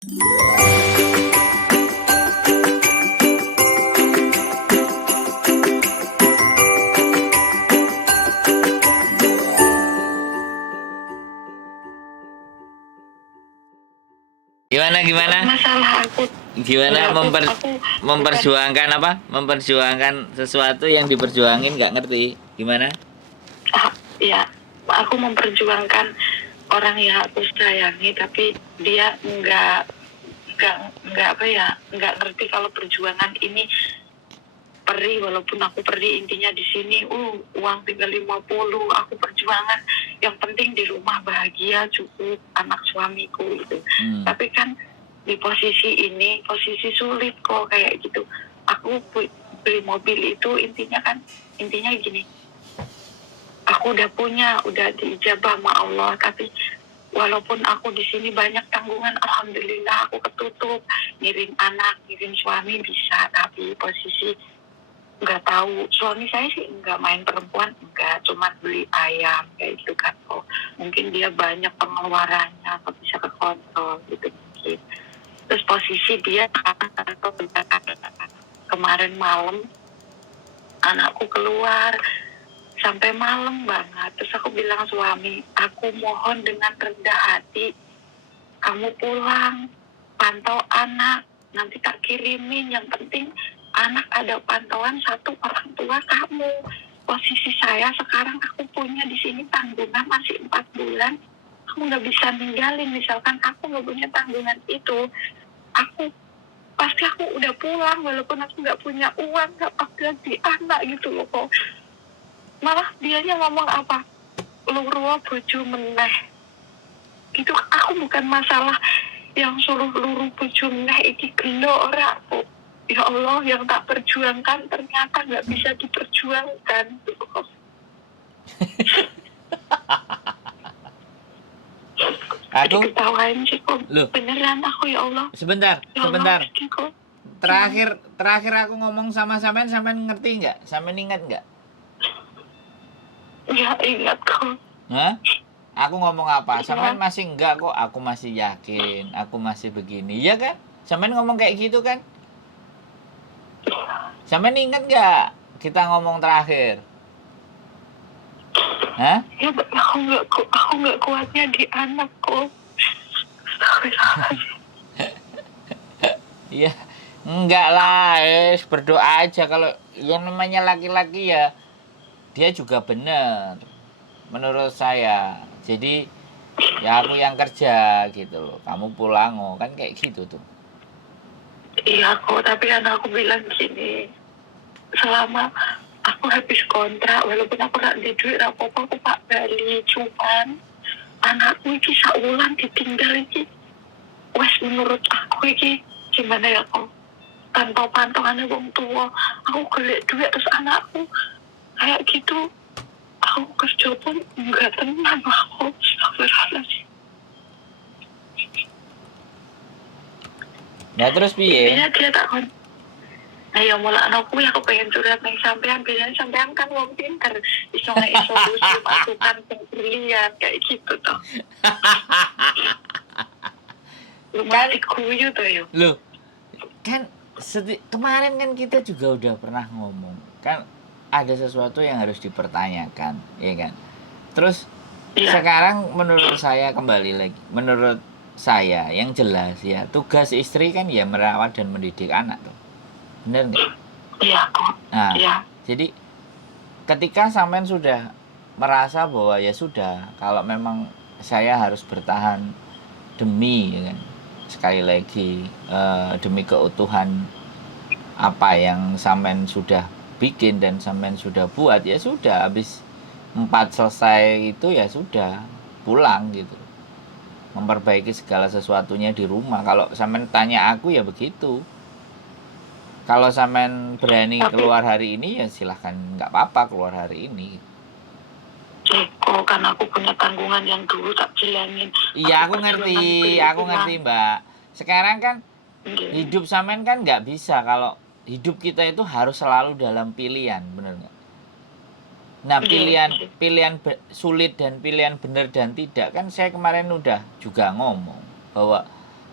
Gimana? Masalah aku. Gimana memperjuangkan apa? Memperjuangkan sesuatu yang diperjuangin nggak ngerti. Gimana? Ya, aku memperjuangkan orang yang aku sayangi, tapi dia nggak apa ya, nggak ngerti kalau perjuangan ini perih. Walaupun aku perih, intinya di sini uang tinggal 50, aku perjuangan yang penting di rumah bahagia, cukup anak suamiku gitu. Tapi kan di posisi ini posisi sulit kok kayak gitu. Aku beli mobil itu intinya gini, aku udah diijabah sama Allah, tapi walaupun aku di sini banyak tanggungan, alhamdulillah aku ketutup, ngirim anak, ngirim suami bisa, tapi posisi nggak tahu. Suami saya sih nggak main perempuan, nggak, cuma beli ayam kayak gitu kan. Mungkin dia banyak pengeluarannya, atau bisa kekontrol gitu mungkin. Terus posisi dia kemarin malam anakku keluar sampai malam banget. Terus aku bilang suami, aku mohon dengan rendah hati, kamu pulang, pantau anak, nanti tak kirimin. Yang penting anak ada pantauan satu orang tua kamu. Posisi saya sekarang aku punya di sini tanggungan masih 4 bulan. Aku nggak bisa ninggalin. Misalkan aku nggak punya tanggungan itu, pasti aku udah pulang walaupun aku nggak punya uang, nggak pakai di anak gitu loh kok. Malah dianya ngomong apa, luruh bojo meneh gitu. Aku bukan masalah yang suruh luruh bojo meneh iki gelo ora kok. Ya Allah, yang tak perjuangkan ternyata nggak bisa diperjuangkan gitu kok. Aku diketawain sih kok. Loh. Beneran aku, ya Allah. Sebentar. Allah, Terakhir aku ngomong sama sampean ngerti nggak? Sampean ingat nggak? Nggak ingat kok. Hah? Aku ngomong apa? Ya. Sampean masih enggak kok, aku masih yakin, aku masih begini. Iya kan? Sampean ngomong kayak gitu kan? Sampean ingat nggak kita ngomong terakhir? Hah? Ya, aku nggak kuatnya di anak kok. Iya, enggak lah, berdoa aja. Kalau yang namanya laki-laki ya, dia juga benar menurut saya. Jadi ya aku yang kerja gitu loh, kamu pulang kan kayak gitu tuh. Iya kok, tapi anakku bilang gini, selama aku habis kontrak, walaupun aku gak di duit apa-apa, aku pak bali, cuman anakku iki saulan ditinggal iki. Wes menurut aku iki gimana ya kok, tanpa pantangannya wong tua, aku gelek duit terus anakku kayak gitu. Aku kerja pun nggak tenang aku. Astagfirullahaladzim. Nah terus piye? Intinya dia tak kon. Ayo mulai anakku ya, aku pengen curhat neng sampean, biasanya sampean kan wong pinter, bisa ngai solusi masukan yang brilian kayak gitu toh. Lu masih kuyu tuh yo. Loh, kan kemarin kan kita juga udah pernah ngomong kan, ada sesuatu yang harus dipertanyakan, ya kan? Terus ya. Sekarang menurut saya kembali lagi, menurut saya yang jelas ya, tugas istri kan ya merawat dan mendidik anak tuh, bener nggak? Iya kok. Nah, ya. Jadi ketika sampean sudah merasa bahwa ya sudah, kalau memang saya harus bertahan demi, ya kan? Sekali lagi demi keutuhan apa yang sampean sudah bikin dan sampean sudah buat, ya sudah, habis 4 selesai itu ya sudah pulang gitu, memperbaiki segala sesuatunya di rumah. Kalau sampean tanya aku ya begitu. Kalau sampean berani keluar hari ini ya silahkan, nggak apa-apa keluar hari ini. Ceko kan aku punya tanggungan yang dulu tak jalanin. Iya aku ngerti Mbak. Sekarang kan hidup sampean kan nggak bisa, kalau hidup kita itu harus selalu dalam pilihan, bener nggak? Nah pilihan sulit dan pilihan benar dan tidak kan, saya kemarin udah juga ngomong bahwa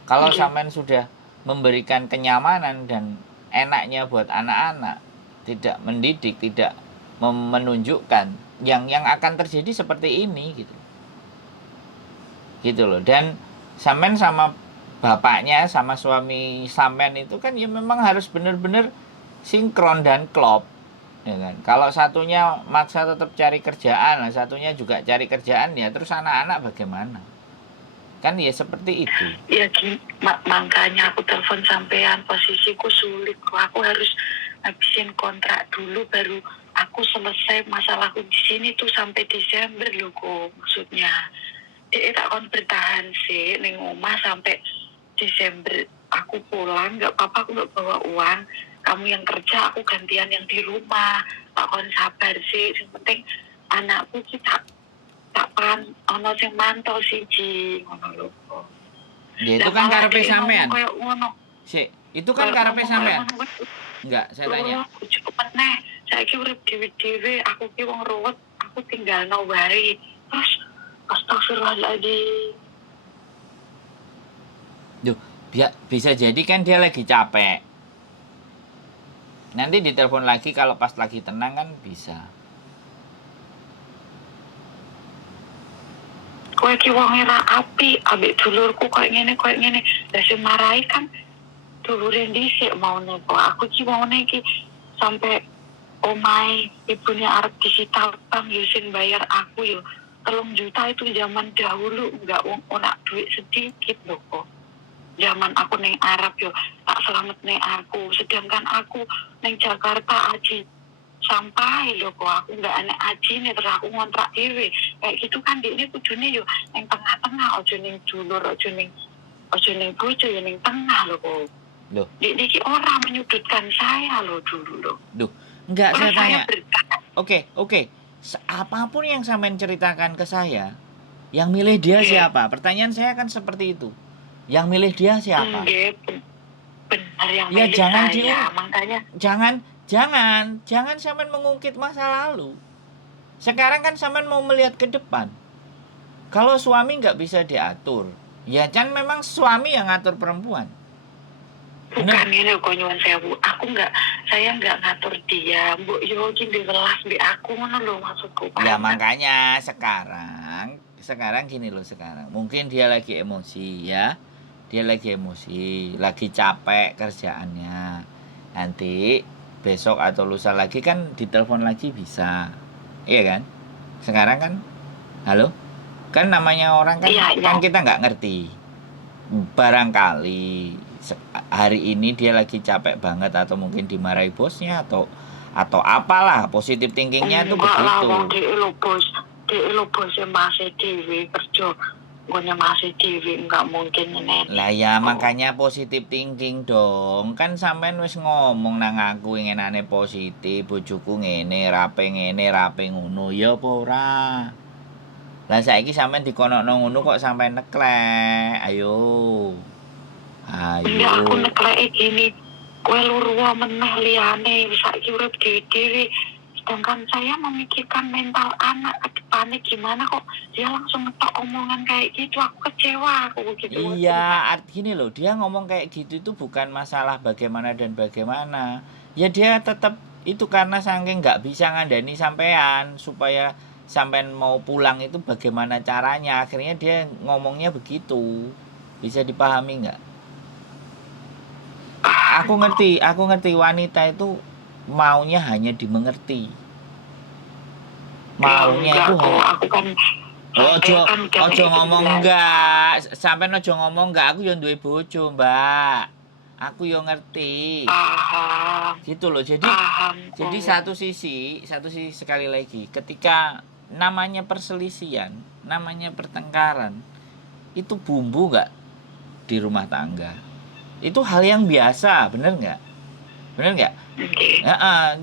Kalau Oke. sampean sudah memberikan kenyamanan dan enaknya buat anak-anak, tidak mendidik, tidak menunjukkan, yang akan terjadi seperti ini gitu. Gitu loh. Dan sampean sama bapaknya, sama suami sampean itu kan ya memang harus benar-benar sinkron dan klop. Ya kan? Kalau satunya maksa tetap cari kerjaan, nah satunya juga cari kerjaan, ya terus anak-anak bagaimana? Kan ya seperti itu. Ya makanya aku telepon sampean, posisiku sulit kok. Aku harus habisin kontrak dulu baru aku selesai masalahku di sini tuh sampai Desember loh kok. Maksudnya dia tak kon bertahan sih ning omah sampai Desember. Aku pulang nggak apa-apa, aku nggak bawa uang. Kamu yang kerja, aku gantian yang di rumah. Tak kon sabar sih. Yang penting anakku kita kapan ono sing mantau siji ngono lho. Ya itu kan karepe sampean. Koyo ngono. Sik, itu kan karepe sampean. Enggak, saya tanya. Cukup meneh. Saiki urip dhewe-dhewe, aku ki wong ruwet, aku tinggalno wae. Terus astagfirullahaladzim. Duh, bisa jadi kan dia lagi capek. Nanti ditelepon lagi kalau pas lagi tenang kan bisa. Kowe ki wong ra apik, ambek dulurku koyo ngene. Lah sing marahi kan dulure dhisik maune kok. Aku ki maune ki sampai omahe ibunya arep disita utang yo sing bayar aku yo 3 juta itu zaman dahulu, enggak ono duit sedikit lho kok. Zaman aku neng Arab yo tak selamat neng aku, sedangkan aku neng Jakarta aji sampai lho kok aku nggak anak aji nih, terus aku ngontrak dewe kayak gitu kan. Di ini kudune yo neng tengah-tengah, ojo neng dulur, ojo neng bojo, yo neng tengah lho kok. Loh, Di ki orang menyudutkan saya lho dulu lho. Duh, enggak, saya tanya. Oke. Apapun yang sampean ceritakan ke saya, yang milih dia siapa? Pertanyaan saya kan seperti itu. Yang milih dia siapa? Benar yang ya milih jangan saya, makanya jangan sampean mengungkit masa lalu. Sekarang kan sampean mau melihat ke depan. Kalau suami nggak bisa diatur, ya kan memang suami yang ngatur perempuan. Bukan ini kok nyuwun sewu. Saya nggak ngatur dia. Mbok yo ki diwelas mbek aku ngono lho maksudku. Ya makanya sekarang gini loh sekarang. Mungkin dia lagi emosi ya. Dia lagi emosi, lagi capek kerjaannya. Nanti besok atau lusa lagi kan ditelepon lagi bisa. Iya kan? Sekarang kan halo? Kan namanya orang kan kan kita nggak ngerti. Barangkali hari ini dia lagi capek banget atau mungkin dimarahi bosnya atau apalah, positif thinkingnya itu begitu. Dia lo bos masih dewi kerja, gue masih dewi nggak mungkin nenek. Lah ya makanya positif thinking dong. Kan sampean wis ngomong nang aku inginane positif, bojoku ngene, rape ngono, ya apa ora? Lah saiki sampean dikonokno ngono kok sampean neklek. Ayo. Ya aku neklek gini, kowe luruh meneh liyane saiki urip dhewe-dhewe. Sedangkan saya memikirkan mental anak ke depannya gimana kok dia langsung ngetok omongan kayak gitu. Aku kecewa aku gitu. Iya, gini loh, dia ngomong kayak gitu itu bukan masalah bagaimana dan bagaimana. Ya dia tetap itu karena saking nggak bisa ngandani sampean supaya sampean mau pulang itu bagaimana caranya. Akhirnya dia ngomongnya begitu. Bisa dipahami nggak? Aku ngerti wanita itu maunya hanya dimengerti. Maunya ya, itu aku kan ojo ngomong enggak. Sampean ojo ngomong enggak, aku yo duwe bojo, Mbak. Aku yo ngerti. Gitu loh. Jadi satu sisi sekali lagi, ketika namanya perselisihan, namanya pertengkaran, itu bumbu enggak di rumah tangga. Itu hal yang biasa, bener nggak?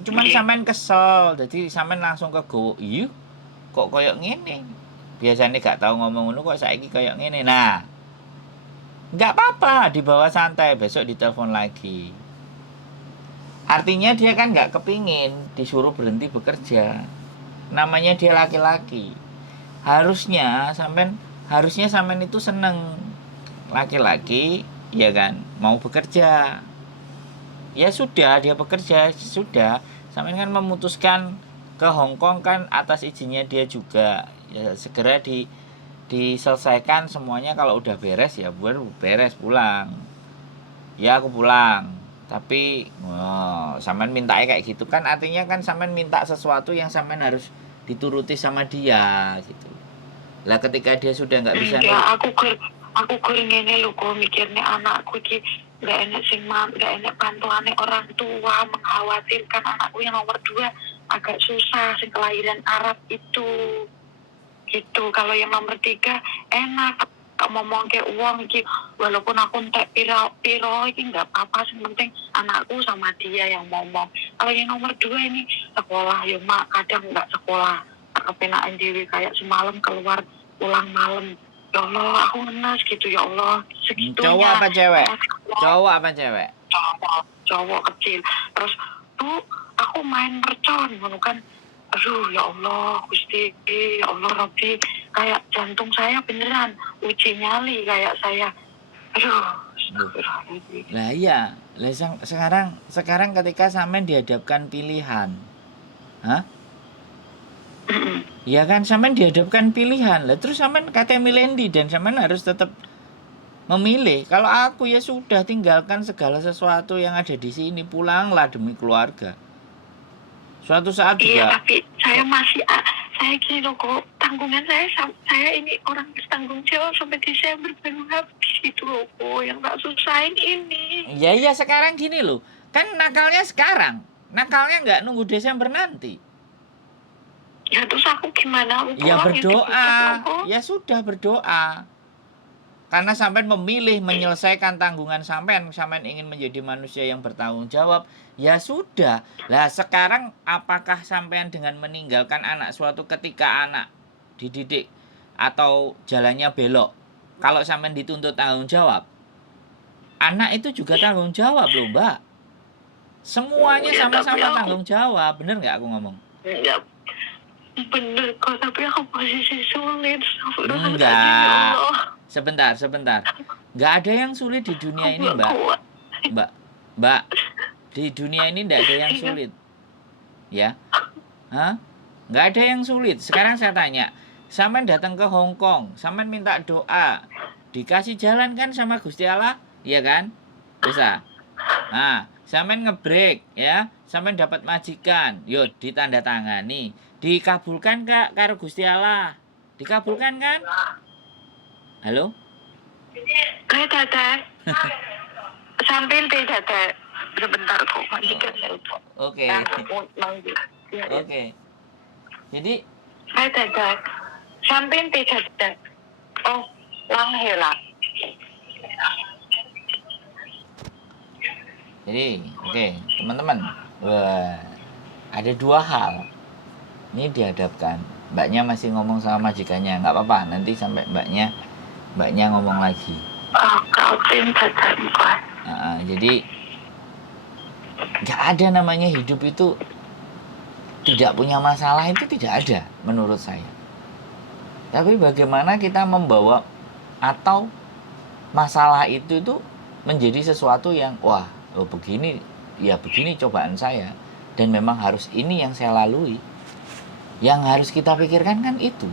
Cuman sampean kesel, jadi sampean langsung ke go, iya kok koyok ngene. Biasanya gak tahu ngomong ngono kok saiki koyok ngene. Nah, nggak apa-apa, dibawa santai, besok ditelepon lagi. Artinya dia kan nggak kepingin disuruh berhenti bekerja. Namanya dia laki-laki. Harusnya sampean itu seneng. Laki-laki ya kan, mau bekerja. Ya sudah, dia bekerja, sudah. Sampean kan memutuskan ke Hong Kong kan atas izinnya dia juga. Ya segera diselesaikan semuanya, kalau udah beres ya baru beres pulang. Ya aku pulang. Tapi sampean mintanya kayak gitu kan, artinya kan sampean minta sesuatu yang sampean harus dituruti sama dia gitu. Lah ketika dia sudah nggak bisa Ya aku gur ngene lho kok mikirnya anakku iki nggak enak nggak enak bantuane orang tua, mengkhawatirkan anakku yang nomor 2 agak susah sing kelahiran Arab itu gitu. Kalau yang nomor 3 enak ngomong ke uang iki, walaupun aku entek piro iki nggak apa-apa, sing penting anakku sama dia yang ngomong. Kalau yang nomor 2 ini sekolah ya mak, kadang nggak sekolah, kepenaan diri kayak semalam keluar pulang malam. Ya Allah, aku ngenes gitu, ya Allah, segitunya. Cowok apa cewek? Cowok apa cewek? Cowok kecil. Terus tuh aku main mercon ngono kan. Aduh ya Allah, Gusti, ya Allah Rabbi, kayak jantung saya beneran uji nyali kayak saya. Aduh. Lah iya, lah sekarang ketika sampean dihadapkan pilihan. Hah? Ya kan, sampean dihadapkan pilihan. Lah terus sampean katanya milendi dan sampean harus tetap memilih. Kalau aku ya sudah, tinggalkan segala sesuatu yang ada di sini, pulanglah demi keluarga. Suatu saat juga. Iya, tapi saya gini loh kok, tanggungan saya ini orang bertanggung jawab sampai Desember baru habis gitu loh kok, yang tak susahin ini. Ya sekarang gini loh, kan nakalnya sekarang, nakalnya nggak nunggu Desember nanti. Ya terus aku gimana? Aku Ya berdoa, gitu, ya sudah berdoa. Karena sampean memilih menyelesaikan tanggungan sampean ingin menjadi manusia yang bertanggung jawab, ya sudah. Lah sekarang apakah sampean dengan meninggalkan anak suatu ketika anak dididik atau jalannya belok, kalau sampean dituntut tanggung jawab, anak itu juga tanggung jawab loh Mbak. Semuanya sama-sama tanggung jawab, bener nggak aku ngomong? Ya bener kok, tapi aku posisi sulit. Enggak. Sebentar. Nggak ada yang sulit di dunia ini, Mbak. Di dunia ini nggak ada yang sulit. Ya. Hah? Nggak ada yang sulit. Sekarang saya tanya, sampean datang ke Hong Kong, sampean minta doa, dikasih jalan kan sama Gusti Allah? Iya kan? Bisa. Nah, sampean ngebreak ya, sampean dapat majikan, yo ditandatangani, dikabulkan Kak karo Gusti Allah. Dikabulkan kan? Halo? Kayak Tata. Sampai Tata. Sebentar kok, majikan saya. Oke. Oke. Jadi Hai Tata. Sampai Tata. Oh, Langhela. Jadi, oke, teman-teman. Wah, ada 2 hal. Ini dihadapkan. Mbaknya masih ngomong sama majikannya, nggak apa-apa. Nanti sampai mbaknya ngomong lagi. Jadi nggak ada namanya hidup itu tidak punya masalah, itu tidak ada menurut saya. Tapi bagaimana kita membawa atau masalah itu menjadi sesuatu yang begini cobaan saya, dan memang harus ini yang saya lalui. Yang harus kita pikirkan kan itu.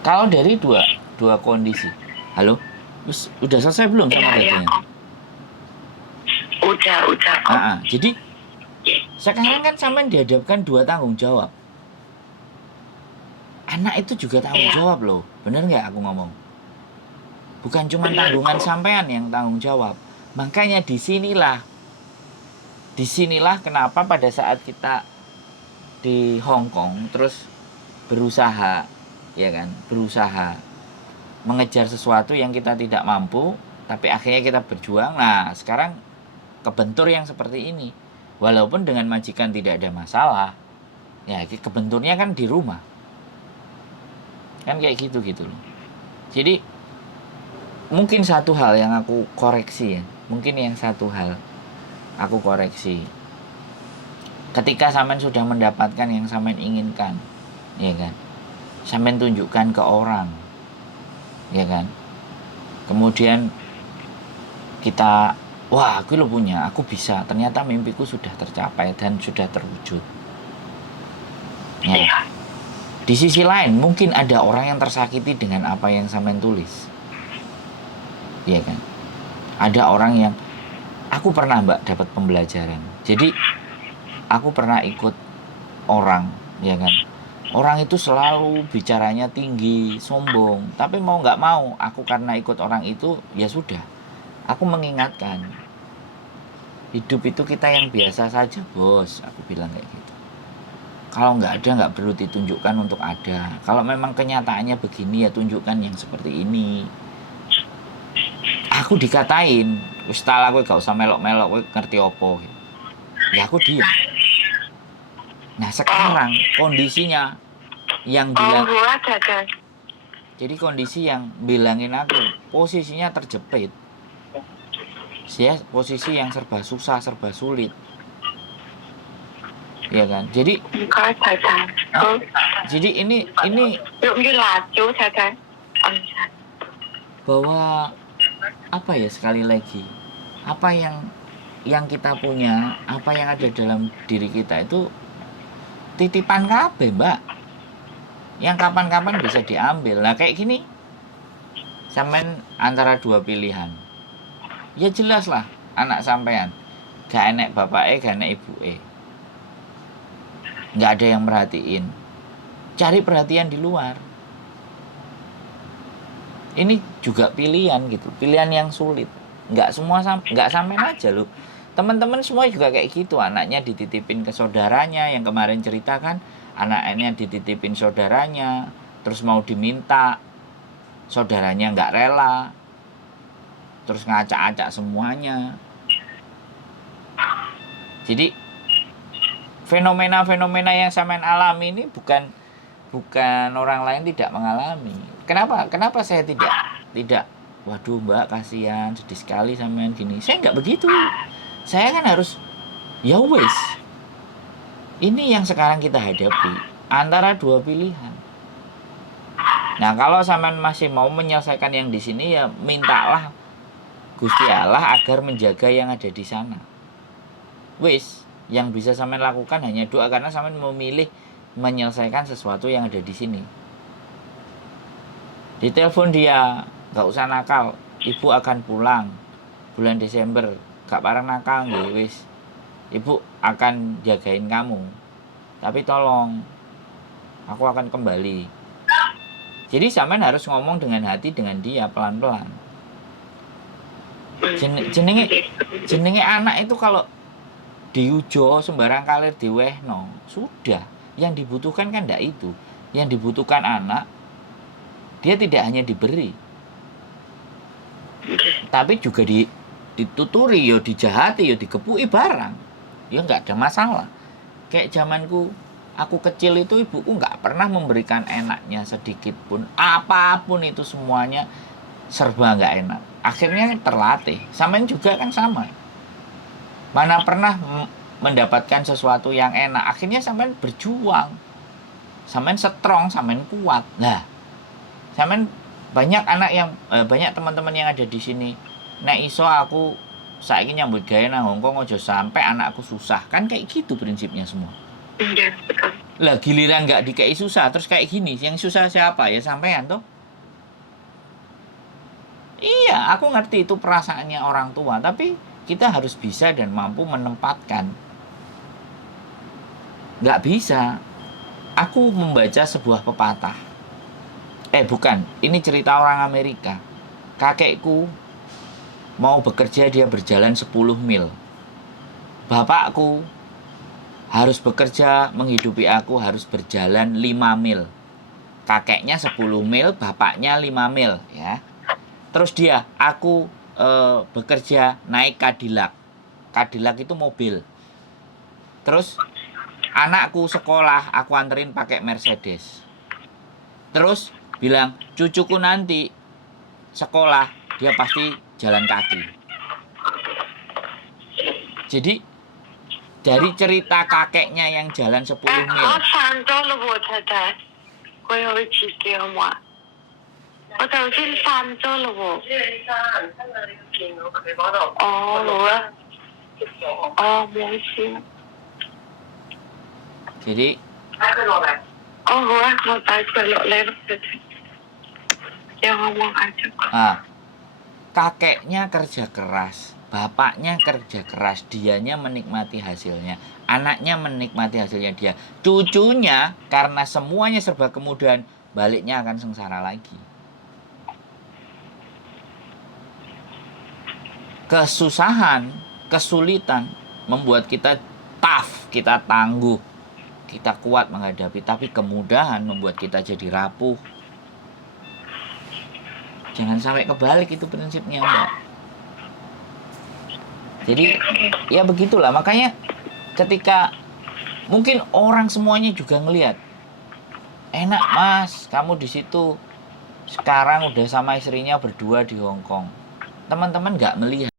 Kalau dari dua kondisi. Halo? Udah selesai belum sama dadanya? Udah. Jadi sekarang kan sampean dihadapkan 2 tanggung jawab. Anak itu juga tanggung jawab loh. Bener nggak aku ngomong? Bukan cuma tanggungan sampean yang tanggung jawab. Makanya disinilah kenapa pada saat kita di Hong Kong terus berusaha mengejar sesuatu yang kita tidak mampu, tapi akhirnya kita berjuang. Nah, sekarang kebentur yang seperti ini. Walaupun dengan majikan tidak ada masalah, ya kebenturnya kan di rumah. Kan kayak gitu loh. Jadi mungkin satu hal yang aku koreksi ya. Ketika sampean sudah mendapatkan yang sampean inginkan, ya kan? Sampean tunjukkan ke orang, ya kan? Kemudian kita, wah aku lo punya, aku bisa, ternyata mimpiku sudah tercapai dan sudah terwujud. Ya. Di sisi lain mungkin ada orang yang tersakiti dengan apa yang sampean tulis, ya kan? Ada orang yang, aku pernah mbak dapat pembelajaran. Jadi aku pernah ikut orang, ya kan? Orang itu selalu bicaranya tinggi, sombong. Tapi mau nggak mau, aku karena ikut orang itu, ya sudah. Aku mengingatkan, hidup itu kita yang biasa saja bos. Aku bilang kayak gitu. Kalau nggak ada, nggak perlu ditunjukkan untuk ada. Kalau memang kenyataannya begini, ya tunjukkan yang seperti ini. Aku dikatain, wis tak aku gak usah melok-melok, kowe ngerti opo. Ya aku diem. Nah sekarang kondisinya yang bilang, jadi kondisi yang bilangin aku posisinya terjepit, ya posisi yang serba susah, serba sulit, ya kan? Jadi ini bahwa apa ya, sekali lagi, apa yang kita punya, apa yang ada dalam diri kita itu titipan kabeh mbak, yang kapan-kapan bisa diambil. Nah kayak gini, sampean antara dua pilihan, ya jelas lah anak sampean gak enek bapake, gak enek ibuke, nggak ada yang merhatiin, cari perhatian di luar. Ini juga pilihan gitu, pilihan yang sulit. Nggak semua, nggak sampean aja loh, teman-teman semua juga kayak gitu. Anaknya dititipin ke saudaranya, yang kemarin cerita kan, anaknya dititipin saudaranya, terus mau diminta, saudaranya nggak rela, terus ngacak-acak semuanya. Jadi fenomena-fenomena yang sampean alami ini bukan orang lain tidak mengalami. Kenapa saya tidak waduh mbak kasihan, sedih sekali sampean gini. Saya nggak begitu. Saya kan harus, ya wes, ini yang sekarang kita hadapi, antara dua pilihan. Nah kalau sampean masih mau menyelesaikan yang di sini, ya mintalah Gusti Allah agar menjaga yang ada di sana. Wes, yang bisa sampean lakukan hanya doa, karena sampean memilih menyelesaikan sesuatu yang ada di sini. Ditelepon dia, nggak usah nakal, ibu akan pulang bulan Desember, gak parang nakal nggih, wis ibu akan jagain kamu, tapi tolong aku akan kembali. Jadi sampean harus ngomong dengan hati dengan dia, pelan-pelan. Jenenge anak itu kalau diujo sembarang kalir diwehno, sudah. Yang dibutuhkan kan enggak itu. Yang dibutuhkan anak, dia tidak hanya diberi, tapi juga dituturi, yo dijahati, yo dikepui barang. Ya enggak ada masalah. Kayak zamanku, aku kecil itu ibuku enggak pernah memberikan enaknya sedikit pun. Apapun itu semuanya serba enggak enak. Akhirnya terlatih. Sampean juga kan sama. Mana pernah mendapatkan sesuatu yang enak, akhirnya sampean berjuang, sampean strong, sampean kuat. Nah, sampean banyak anak yang banyak teman-teman yang ada di sini, nek iso aku saiki nyambut gawe nang Hongkong, aja sampai anakku susah, kan kayak gitu prinsipnya semua. Iya, betul. Lah giliran nggak dikei susah, terus kayak gini, yang susah siapa? Ya sampean toh. Iya, aku ngerti itu perasaannya orang tua, tapi kita harus bisa dan mampu menempatkan. Nggak bisa. Aku membaca sebuah pepatah. Bukan, ini cerita orang Amerika. Kakekku mau bekerja, dia berjalan 10 mil. Bapakku harus bekerja menghidupi aku, harus berjalan 5 mil. Kakeknya 10 mil, bapaknya 5 mil, ya. Terus aku bekerja naik Cadillac. Cadillac itu mobil. Terus anakku sekolah, aku anterin pakai Mercedes. Terus bilang, cucuku nanti sekolah, dia pasti jalan kaki. Jadi dari cerita kakeknya yang jalan 10 mil. 我頭先犯咗咯喎。哦，好啊。哦，冇事。 Jadi Oh, hua, mau tahu belok lewat. Ya ngomong aja. kakeknya kerja keras, bapaknya kerja keras, dianya menikmati hasilnya, anaknya menikmati hasilnya dia, cucunya karena semuanya serba kemudahan, baliknya akan sengsara lagi. Kesusahan, kesulitan membuat kita tough, kita tangguh, kita kuat menghadapi, tapi kemudahan membuat kita jadi rapuh. Jangan sampai kebalik, itu prinsipnya, Mbak. Jadi ya begitulah, makanya ketika mungkin orang semuanya juga ngelihat, enak Mas, kamu di situ sekarang udah sama istrinya berdua di Hong Kong. Teman-teman nggak melihat